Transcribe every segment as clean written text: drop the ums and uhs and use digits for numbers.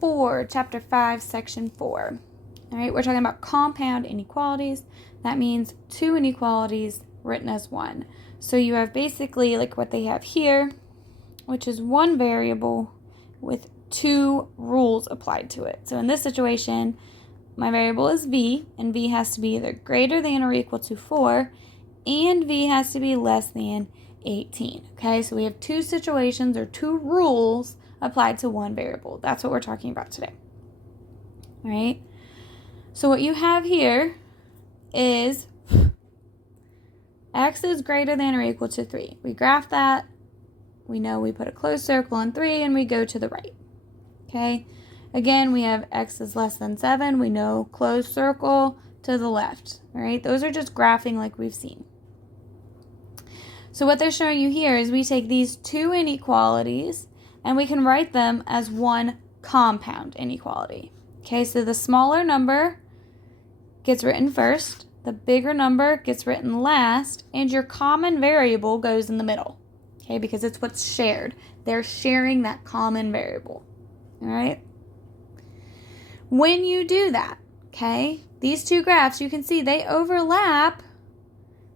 4, chapter 5, section 4. All right, we're talking about compound inequalities. That means two inequalities written as one. So you have basically like what they have here, which is one variable with two rules applied to it. So in this situation, my variable is v, and v has to be either greater than or equal to 4, and v has to be less than 18. Okay, so we have two situations or two rules applied to one variable. That's what we're talking about today. All right, so what you have here is x is greater than or equal to 3. We graph that. We know we put a closed circle on 3 and we go to the right. Okay, again, we have x is less than 7. We know closed circle to the left. All right, those are just graphing like we've seen. So what they're showing you here is we take these two inequalities and we can write them as one compound inequality. Okay, so the smaller number gets written first, the bigger number gets written last, and your common variable goes in the middle. Okay, because it's what's shared. They're sharing that common variable. All right? When you do that, okay, these two graphs, you can see they overlap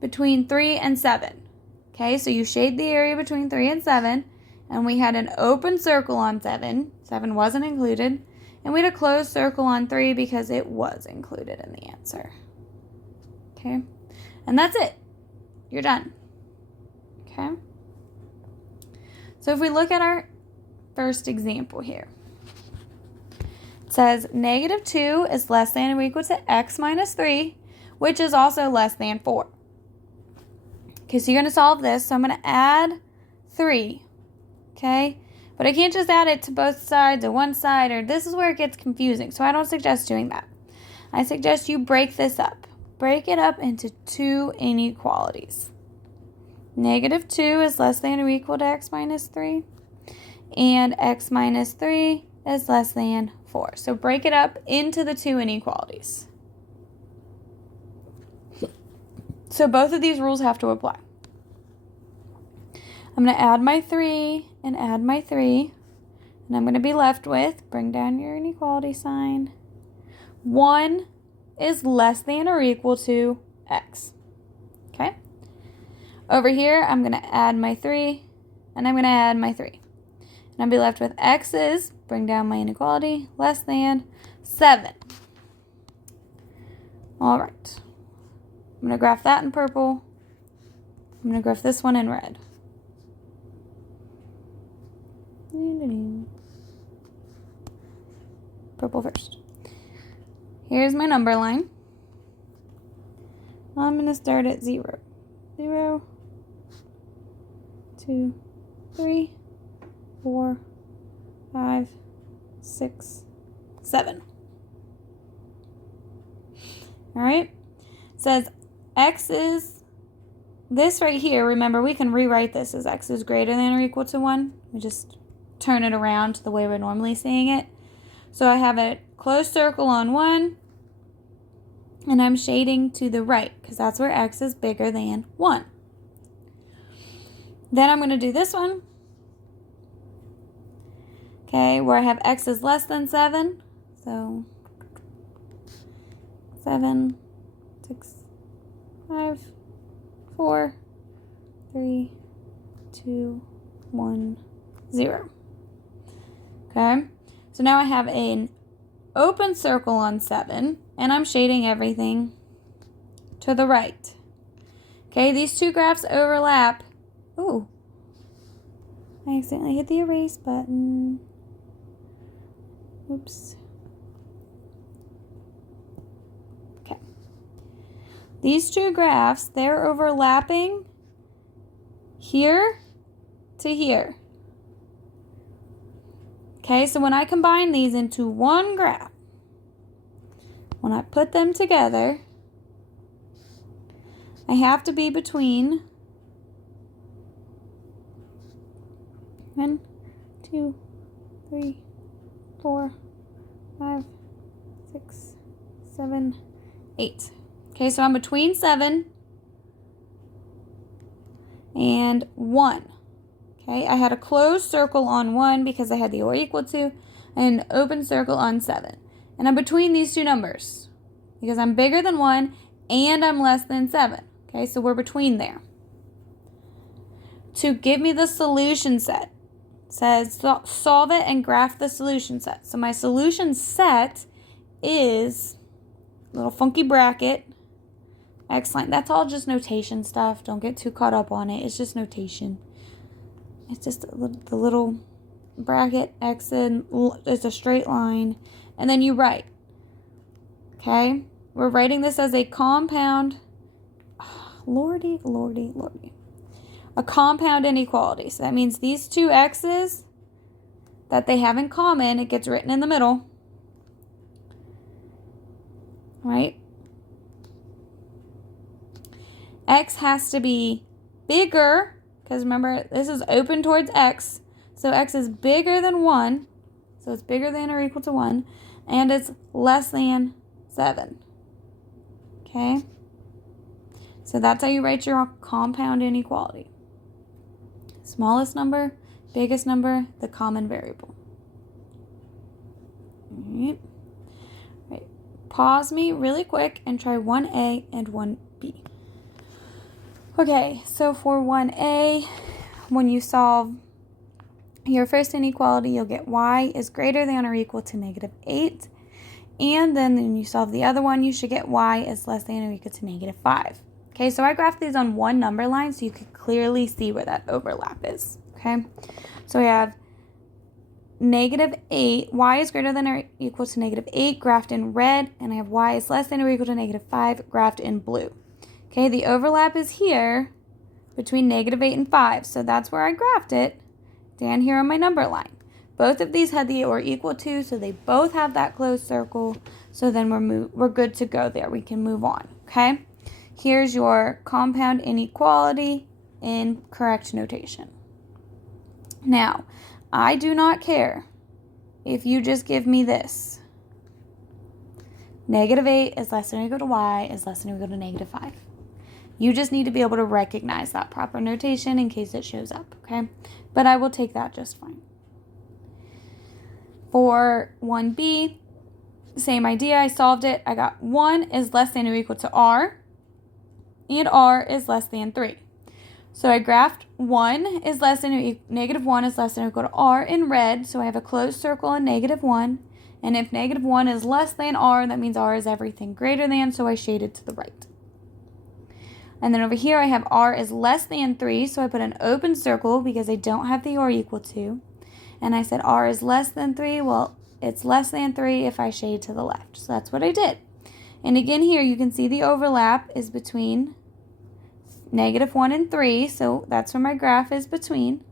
between 3 and 7. Okay, so you shade the area between 3 and 7, and we had an open circle on 7. 7 wasn't included. And we had a closed circle on 3 because it was included in the answer. Okay, and that's it. You're done. Okay. So if we look at our first example here, it says negative 2 is less than or equal to x minus 3, which is also less than 4. Okay, so you're going to solve this. So I'm going to add 3, okay? But I can't just add it to both sides or one side, or this is where it gets confusing. So I don't suggest doing that. I suggest you break this up. Break it up into two inequalities. Negative 2 is less than or equal to x minus 3, and x minus 3 is less than 4. So break it up into the two inequalities. So both of these rules have to apply. I'm going to add my 3 and add my 3. And I'm going to be left with, bring down your inequality sign, 1 is less than or equal to x. Okay? Over here, I'm going to add my 3 and I'm going to add my 3. And I'll be left with x is, bring down my inequality, less than 7. All right. I'm going to graph that in purple. I'm going to graph this one in red. Purple first. Here's my number line. I'm going to start at 0. 0, 2, 3, 4, 5, 6, 7. All right. It says x is, this right here, remember we can rewrite this as x is greater than or equal to 1. We just turn it around to the way we're normally seeing it. So I have a closed circle on 1, and I'm shading to the right because that's where x is bigger than 1. Then I'm going to do this one, okay, where I have x is less than 7. So 7, 6, 5, 4, 3, 2, 1, 0. Okay, so now I have an open circle on 7, and I'm shading everything to the right. Okay, these two graphs overlap. Ooh, I accidentally hit the erase button. Oops. Okay. These two graphs, they're overlapping here to here. Okay, so when I combine these into one graph, when I put them together, I have to be between 1, 2, 3, 4, 5, 6, 7, 8. Okay, so I'm between 7 and 1. Okay, I had a closed circle on 1 because I had the or equal to. an open circle on 7. And I'm between these two numbers because I'm bigger than 1 and I'm less than 7. Okay, so we're between there. To give me the solution set, it says solve it and graph the solution set. So my solution set is a little funky bracket. Excellent. That's all just notation stuff. Don't get too caught up on it. It's just notation. It's just the little bracket, X, and it's a straight line. And then you write. Okay? We're writing this as a compound. Oh, lordy. A compound inequality. So that means these two X's that they have in common, it gets written in the middle. Right? X has to be bigger, because remember, this is open towards X. So X is bigger than 1. So it's bigger than or equal to 1. And it's less than 7. Okay? So that's how you write your compound inequality. Smallest number, biggest number, the common variable. All right. Pause me really quick and try 1A and 1B. Okay, so for 1A, when you solve your first inequality, you'll get y is greater than or equal to -8. And then when you solve the other one, you should get y is less than or equal to -5. Okay, so I graphed these on one number line so you could clearly see where that overlap is. Okay, so we have -8, y is greater than or equal to -8, graphed in red, and I have y is less than or equal to -5, graphed in blue. Okay, the overlap is here between -8 and 5, so that's where I graphed it, down here on my number line. Both of these had the or equal to, so they both have that closed circle, so then we're good to go there. We can move on, okay? Here's your compound inequality in correct notation. Now, I do not care if you just give me this. -8 is less than or equal to y is less than or equal to -5. You just need to be able to recognize that proper notation in case it shows up, okay? But I will take that just fine. For 1B, same idea. I solved it. I got 1 is less than or equal to r, and r is less than 3. So I graphed 1 is less than or -1 is less than or equal to r in red, so I have a closed circle on -1. And if -1 is less than r, that means r is everything greater than, so I shaded to the right. And then over here I have r is less than 3, so I put an open circle because I don't have the or equal to. And I said r is less than 3. Well, it's less than 3 if I shade to the left. So that's what I did. And again here you can see the overlap is between -1 and 3. So that's where my graph is between.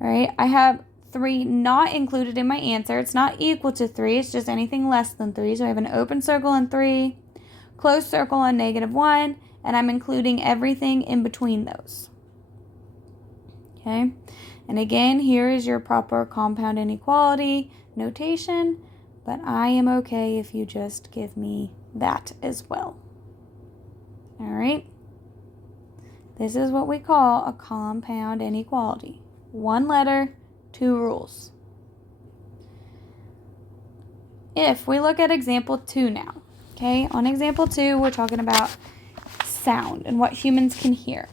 All right. I have 3 not included in my answer. It's not equal to 3. It's just anything less than 3. So I have an open circle on 3, closed circle on -1, and I'm including everything in between those. Okay. And again, here is your proper compound inequality notation, but I am okay if you just give me that as well. All right. This is what we call a compound inequality. One letter, two rules. If we look at example 2 now, okay, on example 2, we're talking about sound and what humans can hear.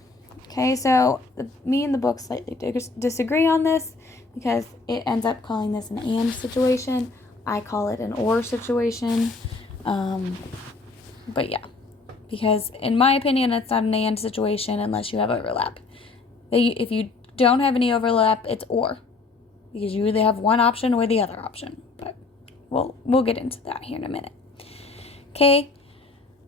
Okay, so me and the book slightly disagree on this because it ends up calling this an and situation. I call it an or situation. But yeah, because in my opinion, it's not an and situation unless you have overlap. If you don't have any overlap, it's or, because you either have one option or the other option. But we'll get into that here in a minute. Okay.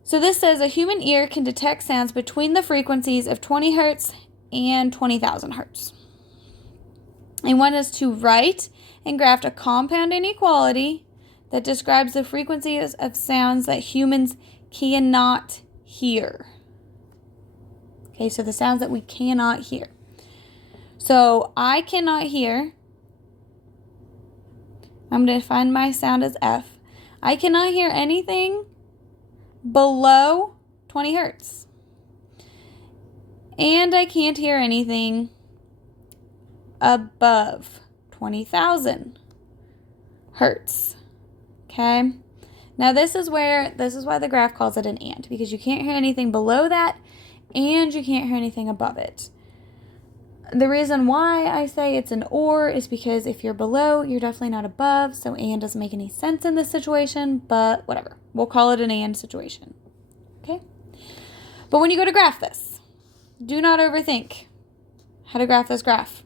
So this says a human ear can detect sounds between the frequencies of 20 hertz and 20,000 hertz. And one is to write and graph a compound inequality that describes the frequencies of sounds that humans cannot hear. Okay, so the sounds that we cannot hear. So I cannot hear. I'm going to define my sound as F. I cannot hear anything below 20 hertz. And I can't hear anything above 20,000 hertz. Okay? Now this is why the graph calls it an and, because you can't hear anything below that and you can't hear anything above it. The reason why I say it's an or is because if you're below, you're definitely not above, so and doesn't make any sense in this situation, but whatever. We'll call it an and situation. Okay? But when you go to graph this, do not overthink how to graph this graph.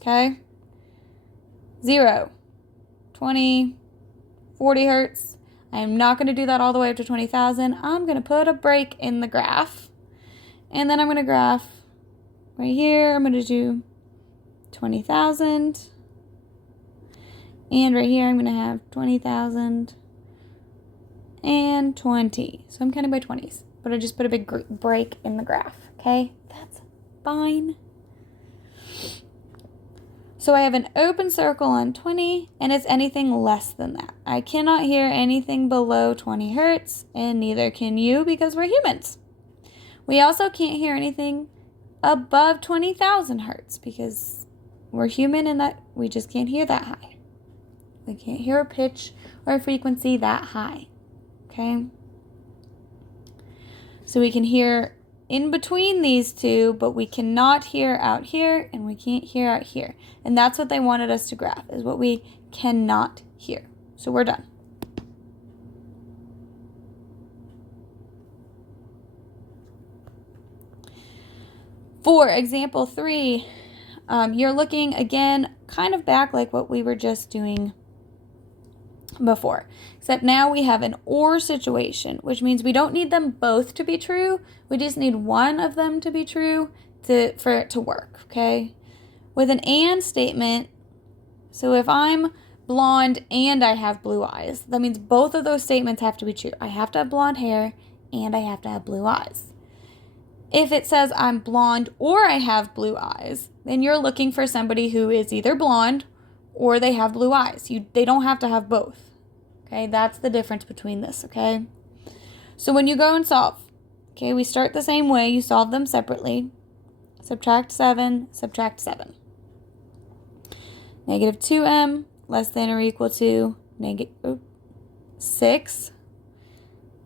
Okay? 0, 20, 40 hertz. I am not going to do that all the way up to 20,000. I'm going to put a break in the graph. And then I'm going to graph right here. I'm going to do 20,000. And right here I'm going to have 20,000 and 20. So I'm counting by 20s. But I just put a big break in the graph. Okay? That's fine. So I have an open circle on 20, and it's anything less than that. I cannot hear anything below 20 hertz, and neither can you because we're humans. We also can't hear anything above 20,000 hertz because we're human and that we just can't hear that high. We can't hear a pitch or a frequency that high. Okay? So we can hear in between these two, but we cannot hear out here and we can't hear out here. And that's what they wanted us to graph, is what we cannot hear. So we're done. For example 3, you're looking again kind of back like what we were just doing before, except now we have an or situation, which means we don't need them both to be true. We just need one of them to be true for it to work, okay? With an and statement, so if I'm blonde and I have blue eyes, that means both of those statements have to be true. I have to have blonde hair and I have to have blue eyes. If it says I'm blonde or I have blue eyes, then you're looking for somebody who is either blonde or they have blue eyes. They don't have to have both. Okay, that's the difference between this, okay? So when you go and solve, okay, we start the same way. You solve them separately. Subtract 7, subtract 7. Negative 2m less than or equal to negative 6.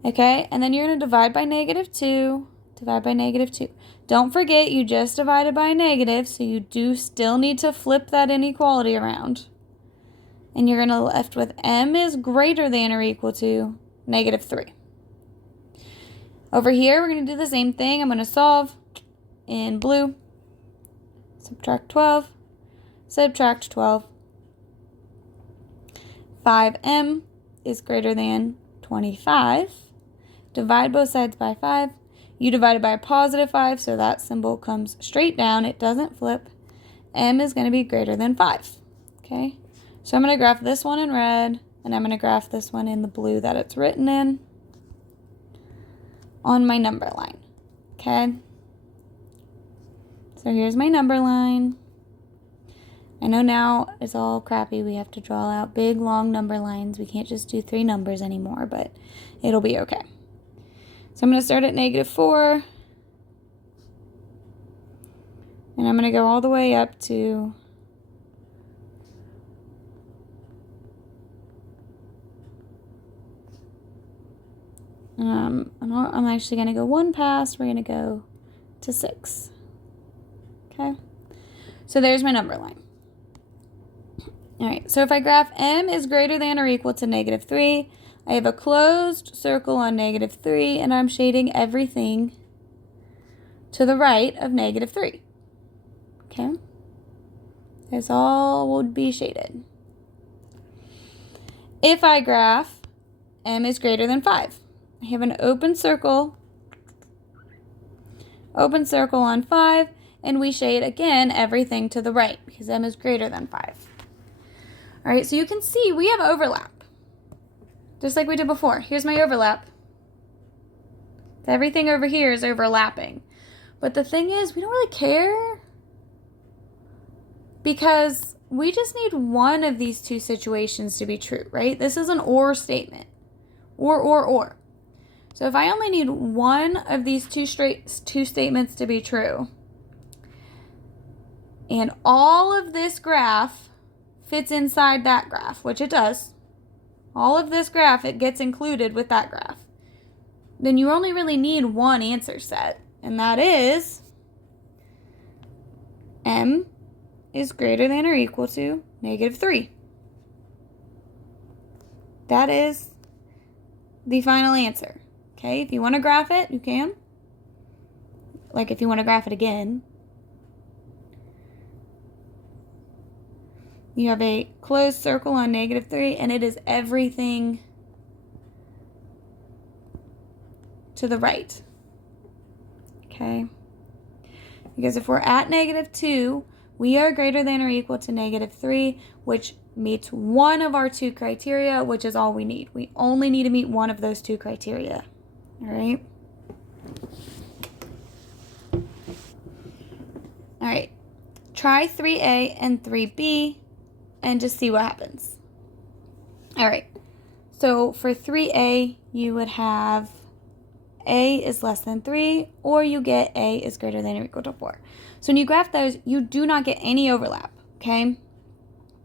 Okay, and then you're going to divide by negative 2. Divide by negative 2. Don't forget you just divided by a negative, so you do still need to flip that inequality around. And you're going to left with m is greater than or equal to negative 3. Over here, we're going to do the same thing. I'm going to solve in blue. Subtract 12. Subtract 12. 5m is greater than 25. Divide both sides by 5. You divided by a positive 5, so that symbol comes straight down. It doesn't flip. M is going to be greater than 5. Okay? So I'm going to graph this one in red, and I'm going to graph this one in the blue that it's written in on my number line. Okay? So here's my number line. I know now it's all crappy. We have to draw out big, long number lines. We can't just do 3 numbers anymore, but it'll be okay. So I'm going to start at negative 4. And I'm going to go all the way up to I'm actually going to go one past. We're going to go to 6. Okay. So there's my number line. All right. So if I graph m is greater than or equal to negative 3, I have a closed circle on negative 3, and I'm shading everything to the right of negative 3. Okay? This all would be shaded. If I graph m is greater than 5, I have an open circle on 5, and we shade, again, everything to the right because m is greater than 5. All right, so you can see we have overlap. Just like we did before. Here's my overlap. Everything over here is overlapping. But the thing is, we don't really care because we just need one of these two situations to be true, right? This is an or statement. Or. So if I only need one of these two statements to be true, and all of this graph fits inside that graph, which it does, all of this graph, it gets included with that graph, then you only really need one answer set, and that is m is greater than or equal to -3. That is the final answer. Okay, if you want to graph it, you can. Like if you want to graph it again, you have a closed circle on -3, and it is everything to the right. Okay? Because if we're at -2, we are greater than or equal to -3, which meets one of our two criteria, which is all we need. We only need to meet one of those two criteria. All right? All right. Try 3A and 3B and just see what happens. All right. So for 3A, you would have A is less than 3, or you get A is greater than or equal to 4. So when you graph those, you do not get any overlap, okay?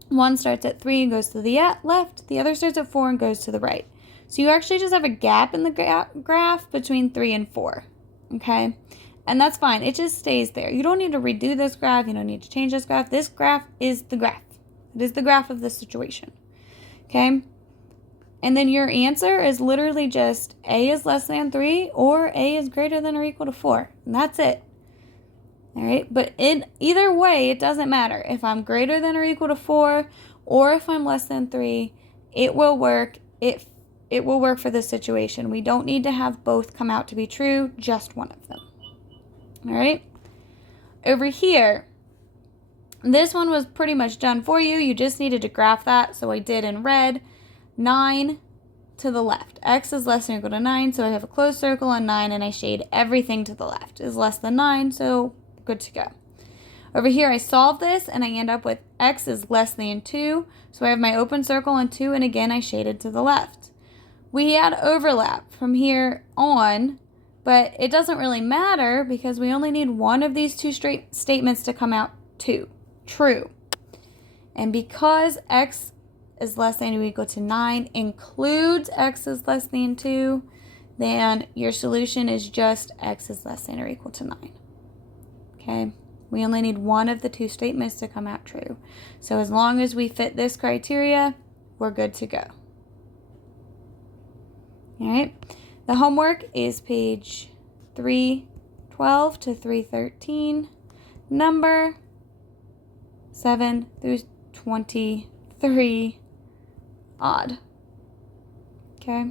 One starts at 3 and goes to the left. The other starts at 4 and goes to the right. So you actually just have a gap in the graph between 3 and 4, okay? And that's fine. It just stays there. You don't need to redo this graph. You don't need to change this graph. This graph is the graph. It is the graph of the situation, okay? And then your answer is literally just A is less than 3 or A is greater than or equal to 4. And that's it. All right? But in either way, it doesn't matter. If I'm greater than or equal to 4 or if I'm less than 3, it will work. It will work for this situation. We don't need to have both come out to be true, just one of them. All right? Over here, this one was pretty much done for you. You just needed to graph that. So I did in red. 9 to the left. X is less than or equal to 9, so I have a closed circle on 9, and I shade everything to the left. Is less than 9, so good to go. Over here, I solve this, and I end up with X is less than 2, so I have my open circle on 2, and again, I shaded to the left. We had overlap from here on, but it doesn't really matter because we only need one of these two straight statements to come out true. And because X is less than or equal to 9 includes X is less than 2, then your solution is just X is less than or equal to 9. Okay? We only need one of the two statements to come out true. So as long as we fit this criteria, we're good to go. All right? The homework is page 312 to 313, number 7 through 23. Odd. Okay.